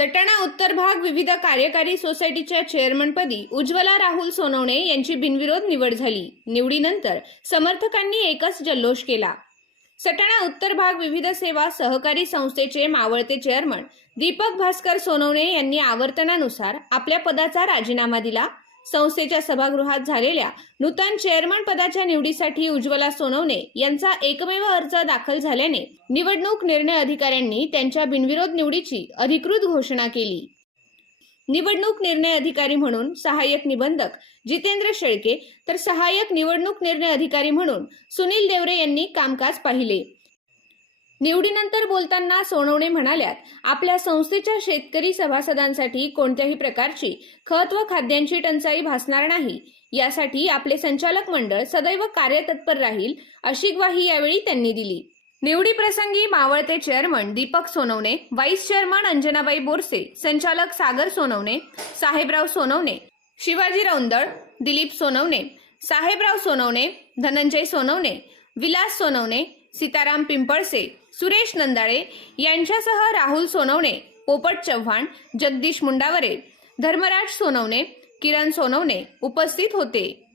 सटाणा उत्तर भाग विविध कार्यकारी सोसायटीच्या चेअरमनपदी उज्ज्वला राहुल सोनवणे यांची बिनविरोध निवड झाली. निवडीनंतर समर्थकांनी एकच जल्लोष केला. सटाणा उत्तर भाग विविध सेवा सहकारी संस्थेचे मावळते चेअरमन दीपक भास्कर सोनवणे यांनी आवर्तनानुसार आपल्या पदाचा राजीनामा दिला. संस्थेच्या सभागृहात झालेल्या नूतन चेअरमन पदाच्या निवडीसाठी उज्ज्वला सोनवणे यांचा एकमेव अर्ज दाखल झाल्याने निवडणूक निर्णय अधिकाऱ्यांनी त्यांच्या बिनविरोध निवडीची अधिकृत घोषणा केली. निवडणूक निर्णय अधिकारी म्हणून सहाय्यक निबंधक जितेंद्र शेळके तर सहाय्यक निवडणूक निर्णय अधिकारी म्हणून सुनील देवरे यांनी कामकाज पाहिले. निवडीनंतर बोलताना सोनवणे म्हणाल्यात आपल्या संस्थेच्या शेतकरी सभासदांसाठी कोणत्याही प्रकारची खत व खाद्यांची टंचाई भासणार नाही. यासाठी आपले संचालक मंडळ सदैव कार्यतत्पर राहील अशी ग्वाही यावेळी त्यांनी दिली. निवडी प्रसंगी मावळते chairman Deepak Sonawane vice chairman Anjanabai Borse संचालक सागर सोनवणे साहेबराव सोनवणे शिवाजी रौंदळ दिलीप सोनवणे साहेबराव सोनवणे धनंजय सोनवणे विलास सोनवणे सीताराम पिंपळसे सुरेश नंदाळे यांच्यासह राहुल सोनवणे पोपट चव्हाण जगदीश मुंडावरे धर्मराज सोनवणे किरण सोनवणे उपस्थित होते.